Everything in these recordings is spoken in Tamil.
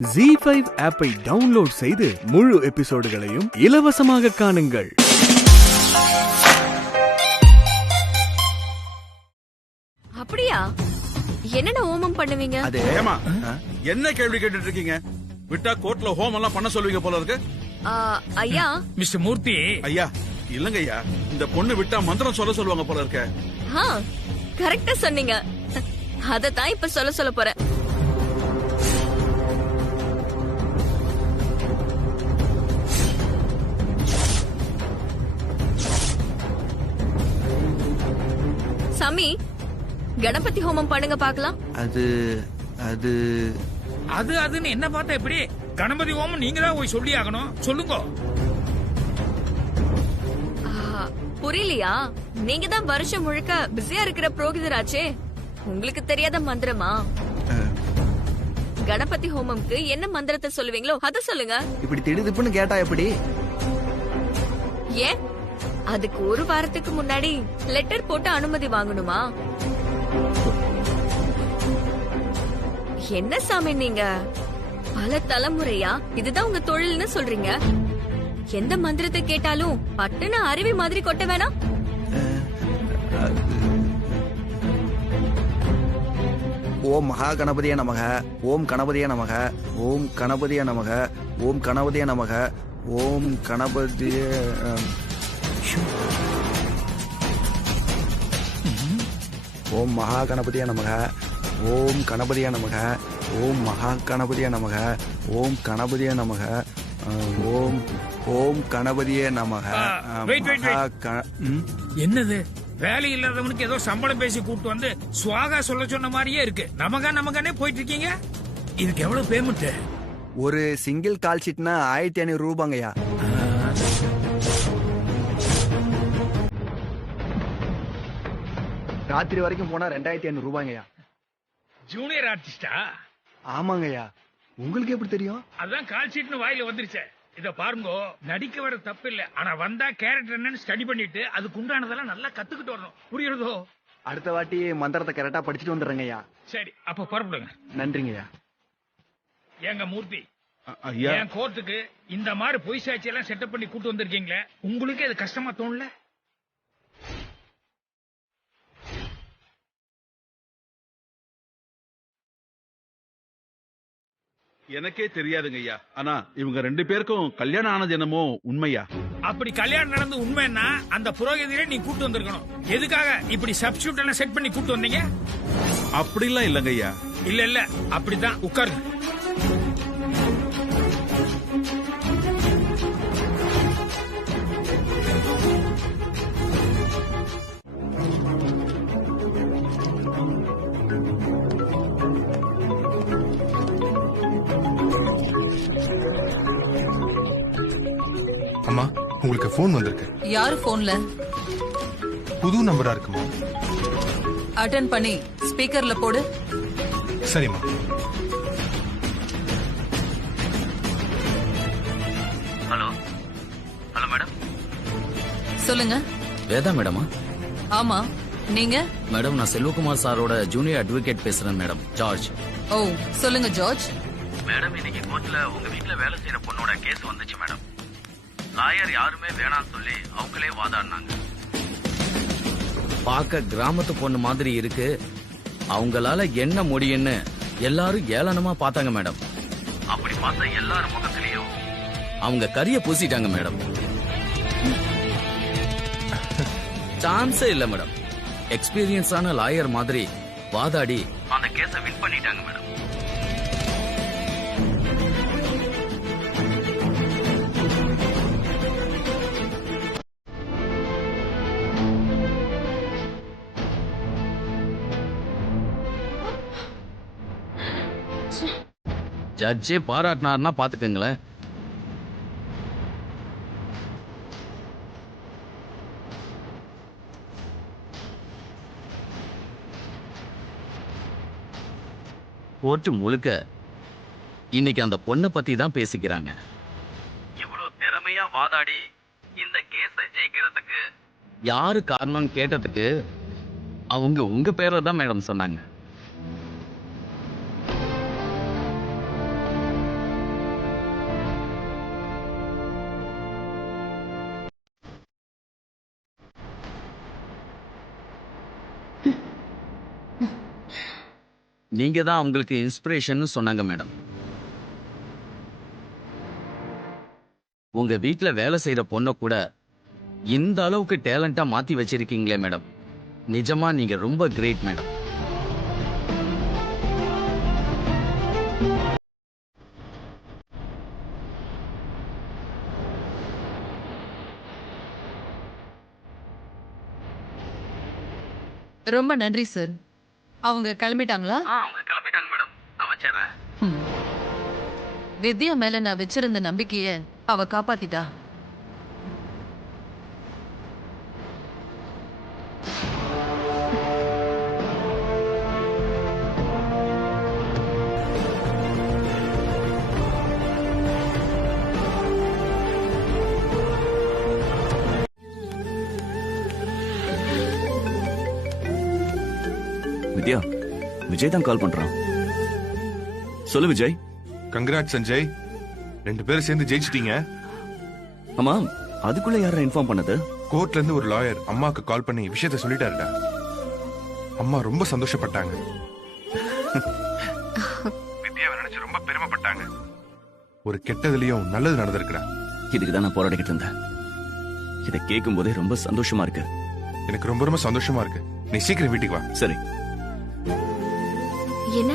ZEE5 ஆப்பை டவுன்லோட் செய்து முழு எபிசோடுகளையும் இலவசமாக காணுங்கள். அப்படியா? என்னென்ன ஹோமம் பண்ணுவீங்க? ஏமா என்ன கேள்வி கேட்டுட்டு இருக்கீங்க? விட்டா கோர்ட்ல ஹோமம் எல்லாம் பண்ண சொல்லுவீங்க போல இருக்கு. ஐயா, மிஸ்டர் மூர்த்தி, ஐயா இல்லங்க ஐயா, இந்த பொண்ணு விட்டா மந்திரம் சொல்ல சொல்லுவாங்க போல இருக்க. கரெக்டா சொன்னீங்க. அதத்தான் இப்ப சொல்ல போறேன். சாமி, கணபதி ஹோமம் பண்ணுங்க பாக்கலாம். அதுன்னு என்ன பார்த்தா எப்படி? கணபதி ஹோமம் நீங்க தான் போய் சொல்லி ஆகணும். சொல்லுங்க. புரியலையா? நீங்க தான் வருஷம் முழுக்க பிஸியா இருக்கிற புரோகிதராச்சே, உங்களுக்கு தெரியாத மந்திரமா? கணபதி ஹோமம்க்கு என்ன மந்திரத்தை சொல்லுவீங்களோ அத சொல்லுங்க. இப்படி திடுதிப்புன்னு கேட்டா எப்படி? ஏன், அதுக்கு ஒரு வாரத்துக்கு முன்னாடி லெட்டர் போட்டு அனுமதி வாங்கணுமா? என்ன சாமி நீங்க பல தலைமுறையா இதுதான் உங்க தொழில்னு சொல்றீங்க. எந்த மந்திரத்தை கேட்டாலும் பட்டுன்னு அருவி மாதிரி கொட்ட வேணாம். ஓம் மகா கணபதியே நமக, ஓம் கணபதியே நமக, ஓம் கணபதியே நமக, ஓம் கணபதியே நமக, ஓம் கணபதியே. ஓம் மகா கணபதியே நமக, ஓம் கணபதியே நமக, ஓம் மகா கணபதியே நமக, ஓம் கணபதியே நமக, ஓம் ஓம் கணபதியே நமக. என்னது? வேலை இல்லாதவனுக்கு ஏதோ சம்பளம் பேசி கூப்பிட்டு வந்து சுவாகா சொல்ல சொன்ன மாதிரியே இருக்கு. நமக்கானே போயிட்டு இருக்கீங்க. இதுக்கு எவ்வளவு பேமெண்ட்? ஒரு சிங்கிள் கால் ஷீட்னா 1500 ரூபாங்கய்யா. ராத்திரி வரைக்கும் போனா 2500 ரூபாய்ங்கய்யா. ஜூனியர் ஆர்டிஸ்டா? ஆமாங்கய்யா. உங்களுக்கு எப்படி தெரியும்? அதான் கால் ஷீட்னு வாயில வந்துருச்சு. இத பாருங்க, நடிக்க வர தப்பு இல்ல, ஆனா வந்தா கேரக்டர் என்னன்னு ஸ்டடி பண்ணிட்டு அதுக்கு உண்டானதெல்லாம் நல்லா கத்துக்கிட்டு வரணும். புரியுறதோ? அடுத்த வாட்டி மந்திரத்தை கரெக்டா படிச்சுட்டு வந்துடுறேங்கய்யா. சரி, அப்ப புறப்படுங்க. நன்றிங்கய்யா. ஏங்க மூர்த்தி, ஐயா என் கோர்ட்டுக்கு இந்த மாதிரி பொய் சாட்சி எல்லாம் செட்டப் பண்ணி கூட்டு வந்திருக்கீங்களே, உங்களுக்கு அது கஷ்டமா தோணல? எனக்கே தெரியாதுங்க ஐயா, ஆனா இவங்க ரெண்டு பேருக்கும் கல்யாணம் ஆனது என்னமோ உண்மையா? அப்படி கல்யாணம் நடந்து உண்மைன்னா அந்த புரோகிதரை நீ கூட்டு வந்திருக்கணும். எதுக்காக இப்படி சப்ஸ்டியூட் எல்லாம் செட் பண்ணி கூட்டு வந்தீங்க? அப்படிலாம் இல்லங்க ஐயா. இல்ல அப்படித்தான். உட்காருங்க. அம்மா, உங்களுக்கு போன் வந்திருக்கு. யாரு போன்ல? புது நம்பரா இருக்குமா? அட்டெண்ட் பண்ணி ஸ்பீக்கர்ல போடு. சரிம்மா. Hello madam. சொல்லுங்க. வேதா மேடமா? ஆமா, நீங்க? மேடம், நான் செல்வகுமார் சாரோட ஜூனியர் அட்வொகேட் பேசுறேன் மேடம், ஜார்ஜ். ஓ, சொல்லுங்க ஜார்ஜ். மேடம், இன்னைக்கு கோர்ட்ல உங்க வீட்டுல வேலை செய்யற பொண்ணோட கேஸ் வந்துச்சு மேடம். லாயர் யாருமே வேணாம்னு சொல்லி அவங்களே வாதாடினாங்க. பார்க்க கிராமத்து பொண்ணு மாதிரி இருக்கு, அவங்களால என்ன முடியும்னு எல்லாரும் ஏளனமா பார்த்தாங்க மேடம். அப்படி பார்த்த எல்லாரும் முகத்திலையும் அவங்க கரிய பூசிட்டாங்க மேடம். சான்ஸே இல்ல மேடம். எக்ஸ்பீரியன்ஸான லாயர் மாதிரி வாதாடி அந்த கேஸை வின் பண்ணிட்டாங்க மேடம். ஜட்ஜே பாராட்டினார்னா பாத்துக்கங்களேன். கோர்ட்டு முழுக்க இன்னைக்கு அந்த பொண்ணை பத்தி தான் பேசிக்கிறாங்க. இவ்வளவு திறமையா வாதாடி இந்த கேஸை ஜெயிக்கிறதுக்கு யாரு காரணம் கேட்டதுக்கு அவங்க உங்க பேரை தான் மேடம் சொன்னாங்க. நீங்க தான் அவங்களுக்கு இன்ஸ்பிரேஷன் சொன்னாங்க மேடம். உங்க வீட்ல வேலை செய்யற பொண்ணை கூட இந்த அளவுக்கு டேலண்டா மாத்தி வச்சிருக்கீங்களே மேடம். நிஜமா நீங்க ரொம்ப கிரேட் மேடம். ரொம்ப நன்றி சார். அவங்க கிளம்பிட்டாங்களா? அவங்க கிளம்பிட்டாங்க மேடம். நான் வச்சிடுறேன். வித்யா மேல நான் வச்சிருந்த நம்பிக்கைய அவ காப்பாத்திட்டா. வித்யா, விஜய் தான் கால் பண்றான். சொல்லு விஜய். கங்க்ராட் சஞ்சய், 2 பேரும் சேர்ந்து ஜெயிச்சிட்டீங்க. ஆமா, அதுக்குள்ள யார இன்ஃபார்ம் பண்ணது? கோர்ட்ல இருந்து ஒரு லாயர் அம்மாக்கு கால் பண்ணி விஷயத்த சொல்லிட்டாருடா. அம்மா ரொம்ப சந்தோஷப்பட்டாங்க. வித்யாவை நினைச்சு ரொம்ப பெருமைப்பட்டாங்க. ஒரு கெட்டதுலயும் நல்லது நடந்திருக்குடா. இதுக்கு தான் நான் போராடிக்கிட்டு இருந்தேன். இதை கேட்கும் போதே ரொம்ப சந்தோஷமா இருக்கு. எனக்கு ரொம்ப ரொம்ப சந்தோஷமா இருக்கு. நீ சீக்கிரம் வீட்டுக்கு வா. சரி. என்ன?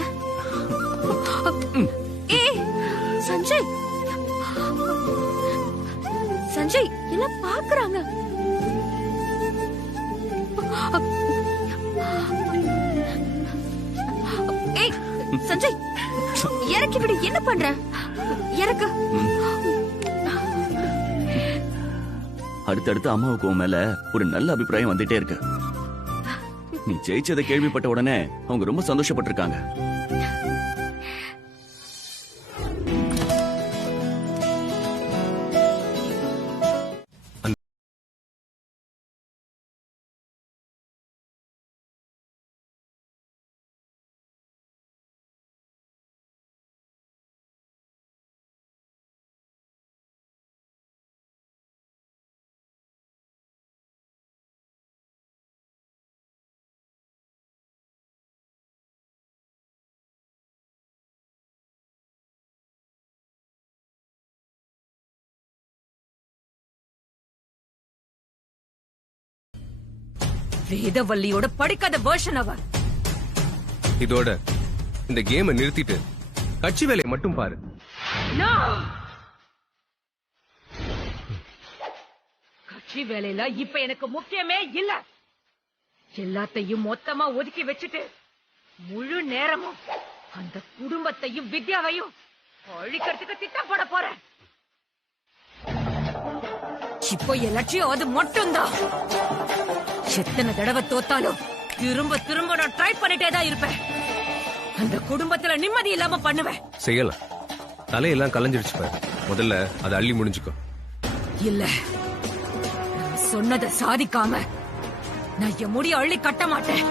ஏய் சஞ்சய், சஞ்சய் என்ன பாக்குறாங்க? ஏய் சஞ்சய், இறக்கி விடு. என்ன பண்ற? இறக்கு. அடுத்தடுத்து அம்மாவுக்கு உன் மேல ஒரு நல்ல அபிப்பிராயம் வந்துட்டே இருக்கு. நீ ஜெயிச்சதை கேள்விப்பட்ட உடனே அவங்க ரொம்ப சந்தோஷப்பட்டிருக்காங்க. வேதவல்லியோட படிக்காத வெர்ஷன் அவ. இதோட இந்த கேமை நிறுத்திட்டு கட்சி வேலையை மட்டும் பாரு. கட்சி வேலையில இப்ப எனக்கு முக்கியமே இல்ல. எல்லாத்தையும் மொத்தமா ஒதுக்கி வச்சுட்டு முழு நேரமும் அந்த குடும்பத்தையும் வித்யாவையும் அழிக்கிறதுக்கு திட்டம் போட போறேன். இப்போ என் லட்சியம் அது மட்டும்தான். எத்தனை தடவை தோத்தாலும் திரும்ப திரும்ப நான் ட்ரை பண்ணிட்டே தான் இருப்பேன். அந்த குடும்பத்துல நிம்மதி இல்லாம பண்ணுவேன். செய்யலாம். தலையெல்லாம் கலைஞ்சிருச்சு பாரு. முதல்ல அதை அள்ளி முடிஞ்சுக்கோ. இல்ல, நான் சொன்னதை சாதிக்காம நான் என் முடிய அள்ளி கட்ட மாட்டேன்.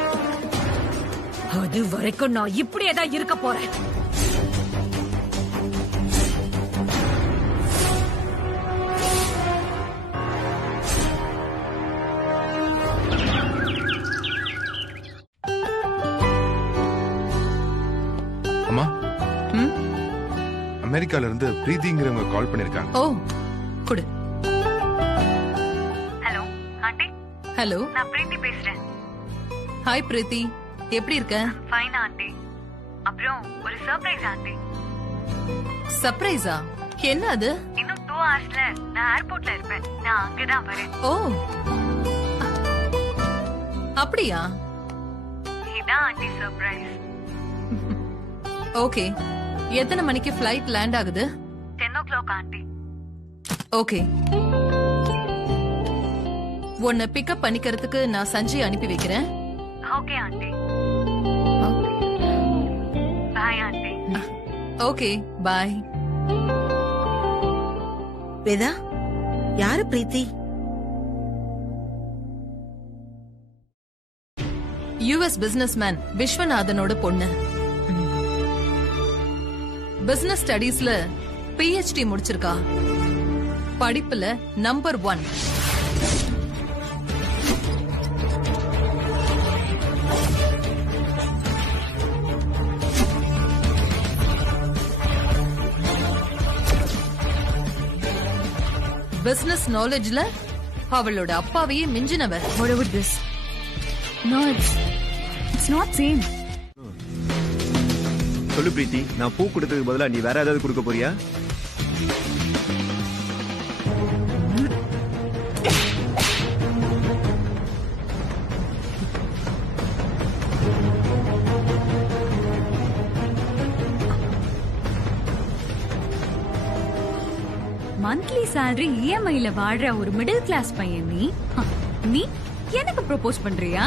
அது வரைக்கும் நான் இப்படியே தான் இருக்க போறேன். அம்மா, அமெரிக்கால இருந்து பிரீத்திங்கிறவங்க கால் பண்ணிருக்காங்க. ஓ, குடு. Hello aunty. ஹலோ, நான் பிரீத்தி பேசுறேன். ஹாய் பிரீத்தி, எப்படி இருக்க? Fine aunty. அப்புறம் ஒரு சர்ப்ரைஸ் ஆண்டி. சர்ப்ரைஸா? என்ன அது? இன்னும் 2 hours நான் ஏர்போர்ட்ல இருப்பேன். நான் அங்கதான் வரேன். ஓ, அப்படியா? இதான் ஆண்டி சர்ப்ரைஸ். ஓகே, எத்தனை மணிக்கு ஃப்ளைட் லேண்ட் ஆகுது? 10 o'clock ஆண்டி. ஓகே, உன்னை பிக்கப் பண்ணிக்கிறதுக்கு நான் சஞ்சய் அனுப்பி வைக்கிறேன். Okay aunty. Bye aunty. Okay, bye. Veda, யாரு பிரீத்தி? யுஎஸ் பிசினஸ்மேன் விஸ்வநாதனோட பொண்ணு. பிசினஸ் ஸ்டடீஸ்ல PhD முடிச்சிருக்கா. படிப்புல நம்பர் 1. பிசினஸ் நாலேஜ்ல அவளோட அப்பாவையே மிஞ்சினவ. Whatever this. No, it's not same. சொல்லு பிரீத்தி, நான் பூ கொடுத்ததுக்கு பதிலா நீ வேற ஏதாவது கொடுக்க போறியா? மந்த்லி salary EMI-ல வாடுற ஒரு மிடில் கிளாஸ் பையன் நீ எனக்கு ப்ரோபோஸ் பண்றியா?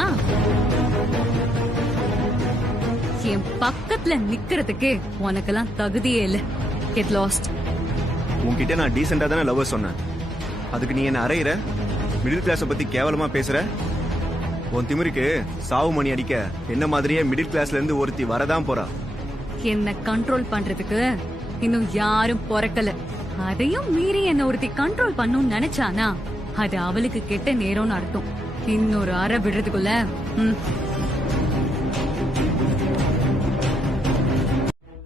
என் பக்கத்துல நிக்கிறதுக்கு உனக்கெல்லாம் தகுதியே இல்ல. Get lost. உன்கிட்ட நான் டீசெண்டா தானே லவ் சொன்னேன். அதுக்கு நீ என்ன அறையிற? மிடில் கிளாஸ பத்தி கேவலமா பேசுற? உன் திமிருக்கு சாவு மணி அடிக்க என்ன மாதிரியே மிடில் கிளாஸ்ல இருந்து ஒருத்தி வரதான் போறா. என்ன கண்ட்ரோல் பண்றதுக்கு இன்னும் யாரும் பொறக்கல. அதையும் மீறி என்ன ஒருத்தி கண்ட்ரோல் பண்ணும் நினைச்சானா அது அவளுக்கு கெட்ட நேரம்னு அர்த்தம். இன்னொரு அறை விடுறதுக்குள்ள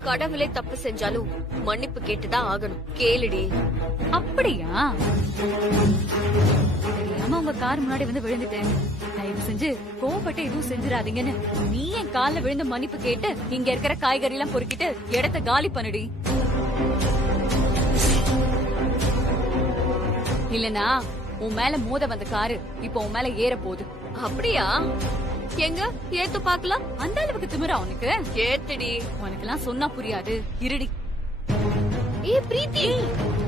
கடவுளே தப்பு செஞ்சாலும் மன்னிப்பு கேட்டுதான் ஆகணும். கேளுடி. அப்படியா? தெரியாம உங்க கார் முன்னாடி வந்து விழுந்துட்டேன். தயவு செஞ்சு கோவப்பட்டு எதுவும் செஞ்சிடாதீங்கன்னு நீ என் கால்ல விழுந்து மன்னிப்பு கேட்டு இங்க இருக்கிற காய்கறி எல்லாம் பொறுக்கிட்டு இடத்த காலி பண்ணுடி. இல்லனா உன் மேல மோத வந்த காரு இப்ப உன் மேல ஏற போகுது. அப்படியா? எங்க ஏத்து பாக்கலாம். அந்த அளவுக்கு திமிரா உனக்கு? ஏத்துடி. உனக்கெல்லாம் சொன்னா புரியாது. இருடி. ஏ பிரீத்தி,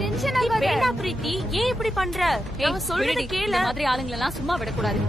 டென்ஷன் ஆகாத. வேணா பிரீத்தி, ஏன் இப்படி பண்ற? நான் சொல்றத கேளு. இந்த மாதிரி ஆளுங்களை எல்லாம் சும்மா விடக்கூடாது.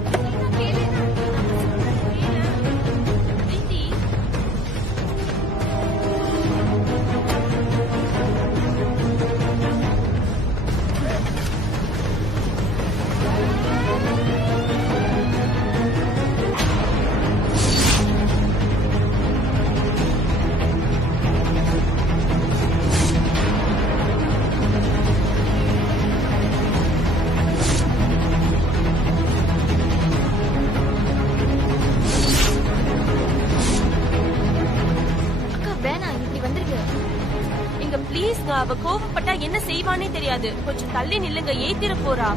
அவ கோபப்பட்டா என்ன செய்வானே தெரியாது. கொஞ்சம் தள்ளி நில்லுங்க, ஏத்திர போறா.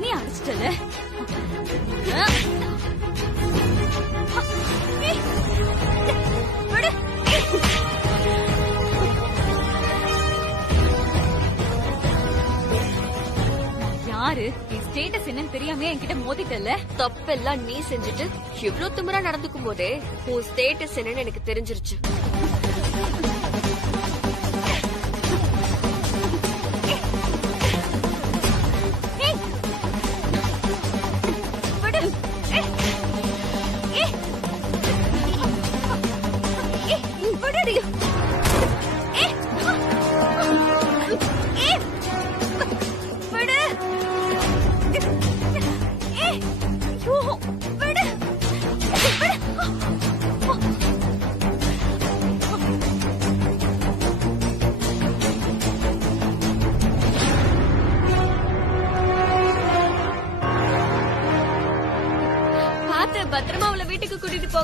நீ அடிச்சிட்டல. யாரு ஸ்டேட்டஸ் என்னன்னு தெரியாம என்கிட்ட மோதிட்டல. தப்பெல்லாம் நீ செஞ்சுட்டு இவ்ளோ திமிரா நடந்துக்கும் போதே உன் ஸ்டேட்டஸ் என்னன்னு எனக்கு தெரிஞ்சிருச்சு. பத்திரமா அவளை வீட்டுக்கு கூட்டிட்டு போ.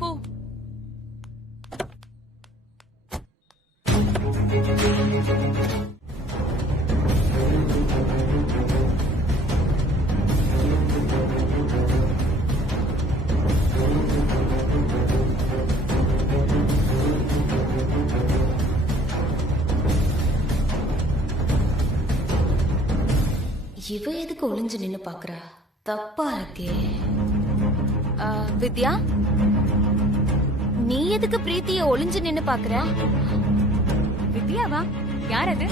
போ. இவ எதுக்கு ஒளிஞ்சு நின்னு பாக்குறா? தப்பா இருக்கே. வித்யா, நீ எதுக்கு பிரீத்திய ஒளிஞ்சு நின்னு பாக்குற? வித்யாவா? யார் அது?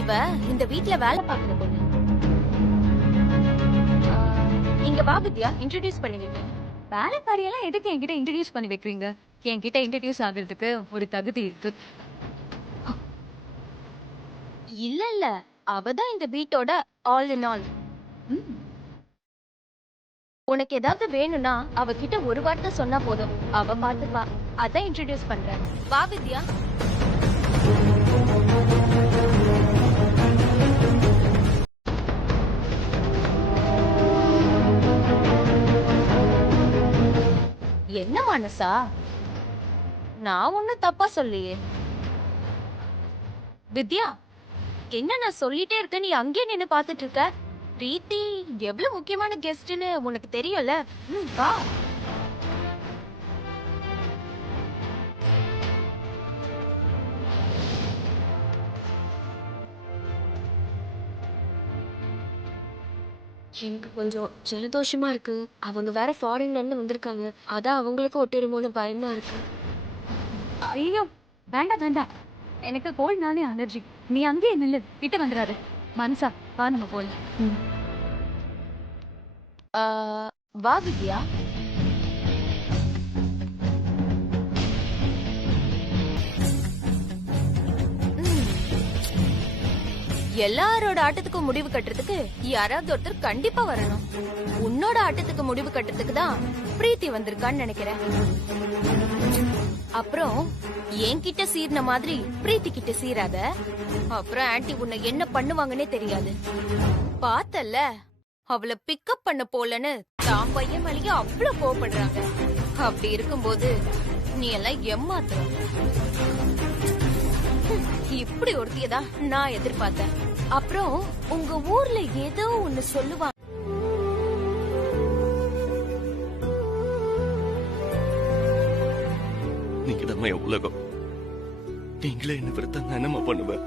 இவ இந்த வீட்ல வேலை பாக்குற பொண்ணு. இங்க வா வித்யா, இன்ட்ரோடியூஸ் பண்ணி வைக்கிறேன். வேலைக்காரியெல்லாம் எதுக்கு என்கிட்ட இன்ட்ரடியூஸ் பண்ணி வைக்கிறீங்க? என்கிட்ட இன்ட்ரடியூஸ் ஆகிறதுக்கு ஒரு தகுதி இருக்கு. இல்ல இல்ல, அவதான் இந்த வீட்டோட ஆல் இன் ஆல். உனக்கு ஏதாவது வேணும்னா அவகிட்ட ஒரு வார்த்தை சொன்னா போதும், அவ பாத்துப்பா. அதான் இன்ட்ரோடியூஸ் பண்றேன். வா வித்யா. என்ன மனசா? நான் ஒன்னும் தப்பா சொல்லியே. வித்யா, என்ன நான் சொல்லிட்டே இருக்க, நீ அங்கேயே நின்னு பாத்துட்டு இருக்க? பிரீத்தி எவ்வளவு முக்கியமான கெஸ்ட்னு உனக்கு தெரியும்ல. வா. எனக்கு கொஞ்சம் ஜலதோஷமா இருக்கு. அவங்க வேற ஃபாரின்ல இருந்து வந்திருக்காங்க. அதான் அவங்களுக்கும் ஒட்டிருமோன்னு பயமா இருக்கு. ஐயோ, வேண்டாம் வேண்டாம், எனக்கு கோல்ட்னாலே அலர்ஜி. நீ அங்கேயே நில்லு, கிட்ட வந்துடாரு. மனசா வா, நம்ம போலாம். வா வித்யா. எல்லாரோட ஆட்டத்துக்கும் முடிவு கட்டுறதுக்கு யாராவது ஒருத்தர் கண்டிப்பா வரணும். உன்னோட ஆட்டத்துக்கு முடிவு கட்டுறதுக்கு தான் பிரீத்தி வந்திருக்கான்னு நினைக்கிறேன். அப்புறம் என்கிட்ட சீர்ன மாதிரி பிரீத்தி கிட்ட சீராத. அப்புறம் ஆன்ட்டி உன்னை என்ன பண்ணுவாங்கன்னே தெரியாது. பார்த்தல்ல, அவளை பிக்கப் பண்ண போலன்னு தான் பையன் மேலேயே அவ்வளவு கோவப்படுறாங்க. அப்படி இருக்கும்போது நீ எல்லாம் ஏமாத்துற. இப்படி ஒருத்தியதான் நான் எதிர்பார்த்தேன். அப்புறம் உங்க ஊர்ல ஏதோ ஒண்ணு சொல்லுவாங்க. நீங்க தான் என் உலகம். நீங்களே என்ன விருத்தா நான் என்னம்மா பண்ணுவேன்?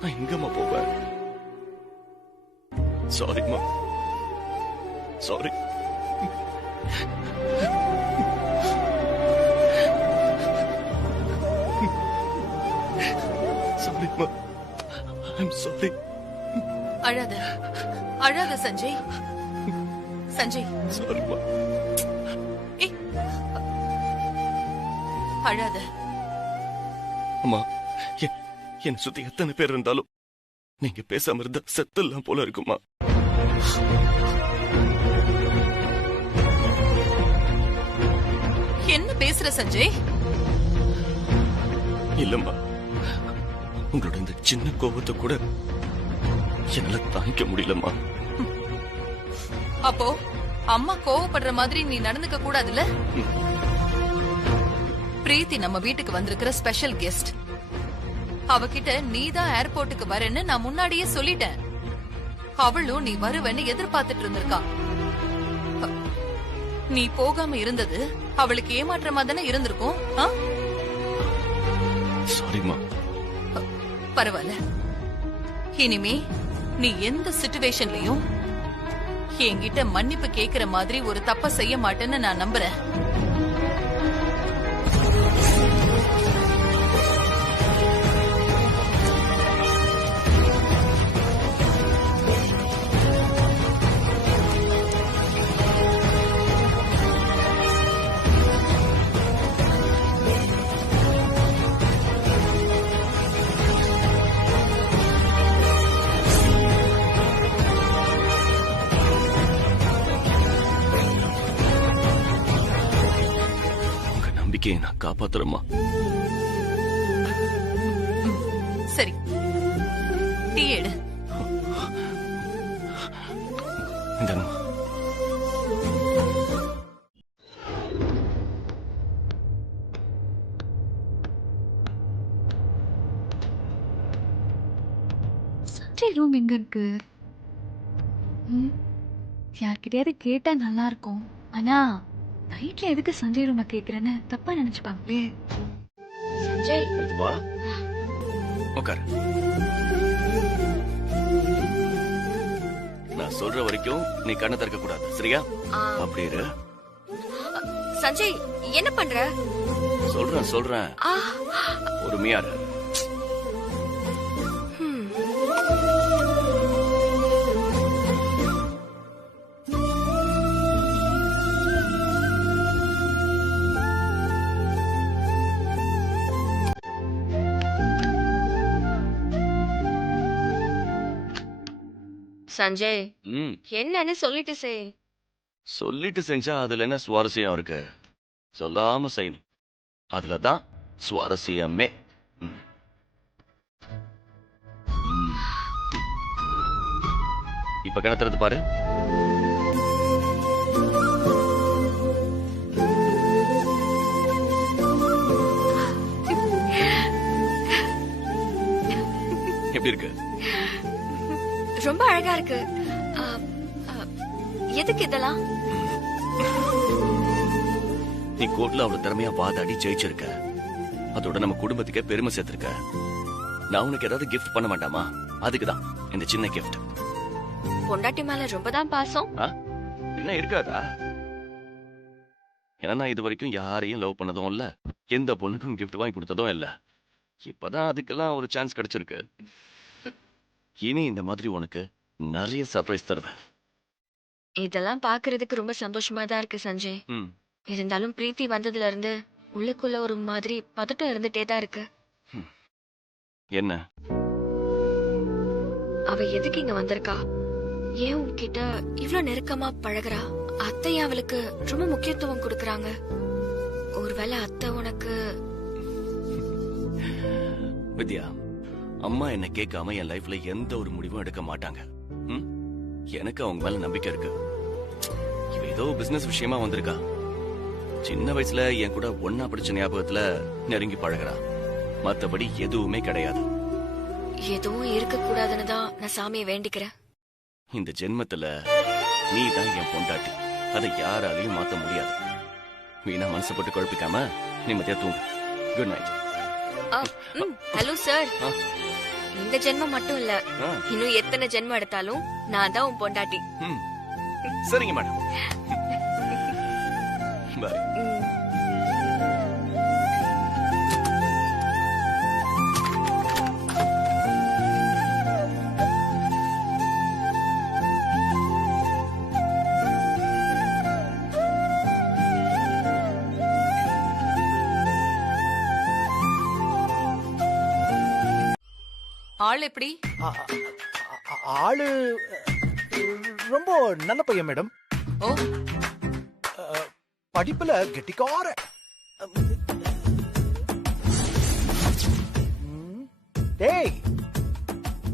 நான் எங்கம்மா போவேன்? சாரிம்மா, சாரி. சாரிம்மா, ஐம் சாரி. அழாத, அழாத சஞ்சய். சஞ்சய், சாரிம்மா. அழாத. அம்மா, என்ன சுத்தி எத்தனை பேர் இருந்தாலும் நீங்க பேசாம இருந்தா செத்தெல்லாம் போல இருக்குமா? என்ன பேசுற சஞ்சய்? இல்லம்மா, உங்களோட இந்த சின்ன கோபத்தை கூட என்னால தாங்கிக்க முடியலம்மா. அப்போ அம்மா கோவப்படுற மாதிரி நீ நடந்துக்க கூடாதுல்ல? பிரீத்தி நம்ம வீட்டுக்கு வந்திருக்கிற ஸ்பெஷல் கெஸ்ட். அவகிட்ட நீதான் ஏர்போர்ட்டுக்கு வரேன்னு நான் முன்னாடியே சொல்லிட்டேன். அவளும் நீ வருவேன்னு எதிர்பார்த்துட்டு இருந்திருக்கா. நீ போகாம இருந்தது அவளுக்கு ஏமாற்றமா தானே இருந்திருக்கும். சாரிம்மா. பரவாயில்ல, இனிமே நீ எந்த சிச்சுவேஷன்லயும் என்கிட்ட மன்னிப்பு கேக்குற மாதிரி ஒரு தப்ப செய்ய மாட்டேன்னு நான் நம்புறேன். நான் காப்பாத்துறேம்மா. சரி, டீ எடு. இந்தாங்கம்மா. சஞ்சய் ரூம் எங்க இருக்கு? யார்கிட்டயாவது கேட்டா நல்லா இருக்கும். ஆனா நைட்ல எதுக்கு சஞ்சய் ரூம கேக்குறேன்னு தப்பா நினைச்சுப்பாங்களே. சஞ்சய், வா, உட்காரு. நான் சொல்ற வரைக்கும் நீ கண்ணை திறக்க கூடாது, சரியா? அப்படி இரு. சஞ்சய், என்ன பண்ற? சொல்றேன். பொறுமையா இரு. சஞ்சய், என்னன்னு சொல்லிட்டு செய். சொல்லிட்டு செஞ்சா அதுல என்ன சுவாரஸ்யம் இருக்கு? சொல்லாம செய்யணும், அதுலதான் சுவாரஸ்யமே. இப்ப கிணத்துறது பாரு. எப்படி இருக்கு? ரொம்ப அழகா இருக்கு. எதுக்கு இதெல்லாம்? நீ கோர்ட்ல அவ்வளவு திறமையா வாதாடி ஜெயிச்சிருக்க, அதோட நம்ம குடும்பத்துக்கே பெருமை சேர்த்திருக்க. நான் உனக்கு ஏதாவது கிஃப்ட் பண்ண மாட்டாமா? அதுக்குதான் இந்த சின்ன கிஃப்ட். பொண்டாட்டி மேல ரொம்பதான் பாசம். என்ன இருக்காதா? ஏன்னா நான் இது வரைக்கும் யாரையும் லவ் பண்ணதும் இல்ல, எந்த பொண்ணுக்கும் கிஃப்ட் வாங்கி கொடுத்ததும் இல்ல. இப்பதான் அதுக்கெல்லாம் ஒரு சான்ஸ் கிடைச்சிருக்கு. இனி இந்த மாதிரி உனக்கு நிறைய சர்ப்ரைஸ் தருவேன். இதெல்லாம் பாக்குறதுக்கு ரொம்ப சந்தோஷமா தான் இருக்கு சஞ்சய். இருந்தாலும் பிரீத்தி வந்ததுல இருந்து உள்ளுக்குள்ள ஒரு மாதிரி பதட்டம் இருந்துட்டே தான் இருக்கு. என்ன? அவ எதுக்கு இங்க வந்திருக்கா? ஏன் உன்கிட்ட இவ்ளோ நெருக்கமா பழகுறா? அத்தை அவளுக்கு ரொம்ப முக்கியத்துவம் கொடுக்கறாங்க. ஒருவேளை அத்தை உனக்கு... வித்யா, அம்மா என்ன கேட்காம என் லைஃப்ல எந்த ஒரு முடிவும் எடுக்க மாட்டாங்க. எனக்கு அவங்க மேல நம்பிக்கை இருக்கு. இவ ஏதோ பிசினஸ் விஷயமா வந்திருக்கா. சின்ன வயசுல என் கூட ஒன்னா படிச்ச ஞாபகத்துல நெருங்கி பழகுறா. மத்தபடி எதுவுமே கிடையாது. எதுவும் இருக்க கூடாதுன்னு தான் நான் சாமியை வேண்டிக்கிறேன். இந்த ஜென்மத்துல நீ தான் என் பொண்டாட்டி, அதை யாராலையும் மாத்த முடியாது. வீணா மனசு போட்டு குழப்பிக்காம நிம்மதியா தூங்கு. Good night. ஹலோ சார், இந்த ஜென்மம் மட்டும் இல்ல, இன்னும் எத்தனை ஜென்மம் எடுத்தாலும் நான் தான் உன் பொண்டாட்டி. சரிங்க மேடம். பாய். ஆள் எப்படி? ஆளு ரொம்ப நல்ல பையன் மேடம். ஓ, படிப்புல கெட்டிக்கார. டேய்,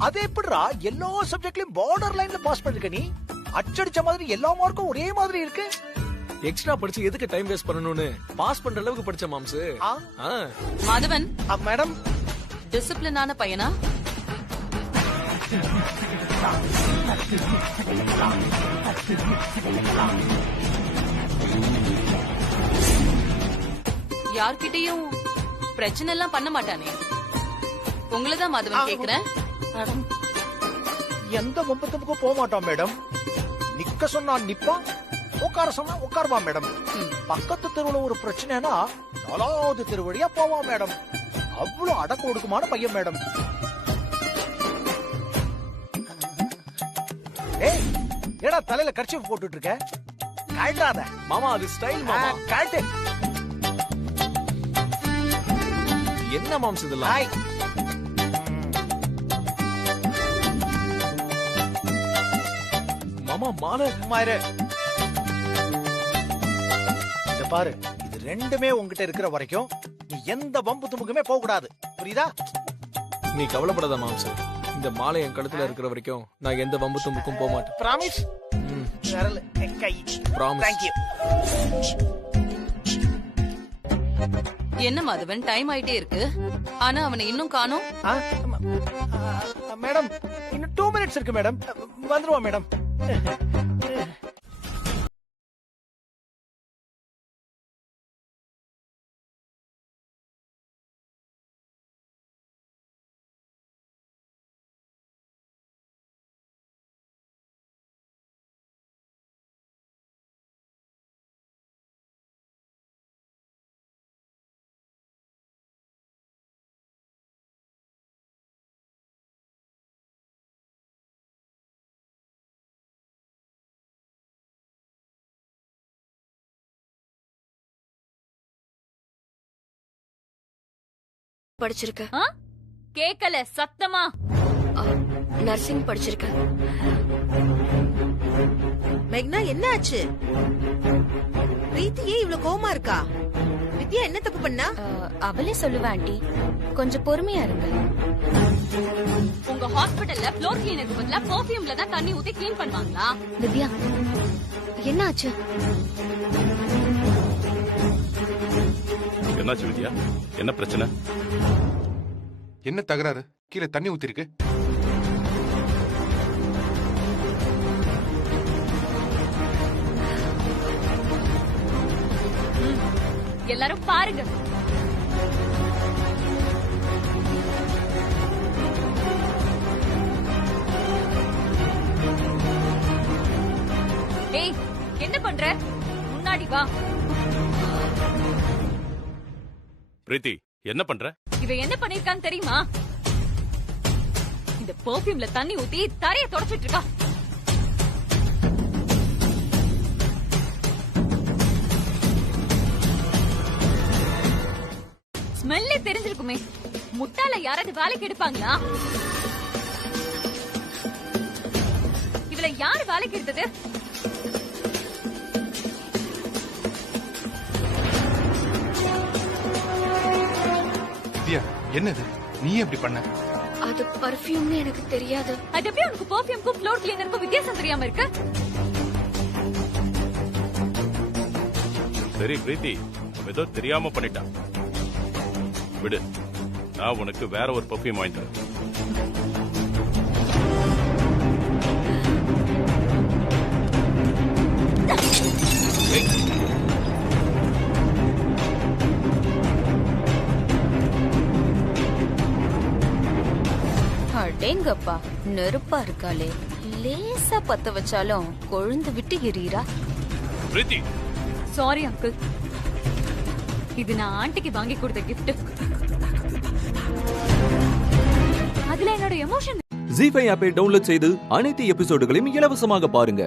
அது எப்படிடா எல்லா சப்ஜெக்ட்லயும் பார்டர் லைன்ல பாஸ் பண்ணிருக்க நீ? அச்சடிச்ச மாதிரி எல்லா மார்க்கும் ஒரே மாதிரி இருக்கு. எக்ஸ்ட்ரா படிச்சு எதுக்கு டைம் வேஸ்ட் பண்ணணும்னு பாஸ் பண்ற அளவுக்கு படிச்ச மாம்சு. மாதவன் மேடம், டிசிப்ளினான பையனா? யார்கிட்டயும் பிரச்சனை எல்லாம் பண்ண மாட்டானே. உங்களதான் மாதவன் கேக்குறேன். எந்த வம்பத்துக்கும் போக மாட்டான் மேடம். நிக்க சொன்னா நிப்பான், உட்கார சொன்னா உட்காருவான் மேடம். பக்கத்து தெருவுல ஒரு பிரச்சனைனா 4வது தெரு வழியா போவான் மேடம். அவ்வளவு அடக்க ஒடுக்குமான பையன் மேடம். ஏய், ஏடா தலையில கர்ச்சீஃப் போட்டுட்டு இருக்க? கழட்டாத மாமா, அது ஸ்டைல் மாமா. கழட்டு. என்ன மாம்ஸ் இதெல்லாம்? மாமா மாலை மாறு. இத பாரு, இது ரெண்டுமே உன்கிட்ட இருக்கிற வரைக்கும் நீ எந்த வம்பு தும்புக்குமே போக கூடாது, புரியுதா? நீ கவலைப்படாத மாம்ஸ். இந்த மாலை என் கழுத்துல இருக்கிற வரைக்கும் நான் எந்த வம்பு தும்புக்கும் போக மாட்டேன். பிராமிஸ்? விரல் கை. பிராமிஸ். Thank you. என்ன மாதவன், டைம் ஆயிட்டே இருக்கு, ஆனா அவனை இன்னும் காணோம். மேடம், இன்னும் 2 minutes இருக்கு மேடம். வந்துருவா மேடம். படிச்சிருக்கேன். கேக்கல சத்தமா. நர்சிங் படிச்சிருக்கேன். மேக்னா என்ன ஆச்சு? பிரீத்தி ஏன் இவ்வளவு கோவமா இருக்கா? வித்யா என்ன தப்பு பண்ணா? அவளே சொல்லுவா ஆண்டி, கொஞ்சம் பொறுமையா இருங்க. உங்க ஹாஸ்பிடல்ல ஃப்ளோர் கிளீனருக்கு பதிலா பெர்ஃபியூம்ல தான் தண்ணி ஊத்தி க்ளீன் பண்ணுவாங்களா? வித்யா என்ன ஆச்சு? என்னாச்சு வித்யா? என்ன பிரச்சனை? என்ன தகராறு? கீழே தண்ணி ஊத்திருக்கு. எல்லாரும் பாருங்க. ஏய், என்ன பண்ற? முன்னாடி வா. பிரீத்தி என்ன பண்ற? இவ என்ன பண்ணிருக்கான்னு தெரியுமா? இந்த பெர்ஃபியூம்ல தண்ணி ஊத்தி தரைய தொடச்சிட்டு இருக்கா. ஸ்மெல்லே தெரிஞ்சிருக்குமே. முட்டாள யாராவது வேலைக்கு எடுப்பாங்களா? இவளை யாரு வேலைக்கு எடுத்தது? வித்யா என்னது? நீ எப்படி பண்ண? அது பர்ஃபியூம்னு எனக்கு தெரியாது. அது எப்படி உனக்கு பெர்ஃபியூம்க்கும் ஃப்ளோர் கிளீனருக்கும் வித்தியாசம் தெரியாம இருக்கு? சரி பிரீத்தி, ஏதோ தெரியாம பண்ணிட்டான். விடு, நான் உனக்கு வேற ஒரு பர்ஃபியூம் வாங்கி தரேன். அடேங்கப்பா, நெருப்பா இருக்காளே. லேசா பத்த வச்சாலும் கொழுந்து விட்டு எரியறா. பிரீத்தி சாரி அங்கிள், இது நான் ஆண்டிக்கு வாங்கி கொடுத்த கிஃப்ட். அதுல என்னோட எமோஷன். ஜீ5 ஆப்பை டவுன்லோட் செய்து அனைத்து எபிசோடுகளையும் இலவசமாக பாருங்க.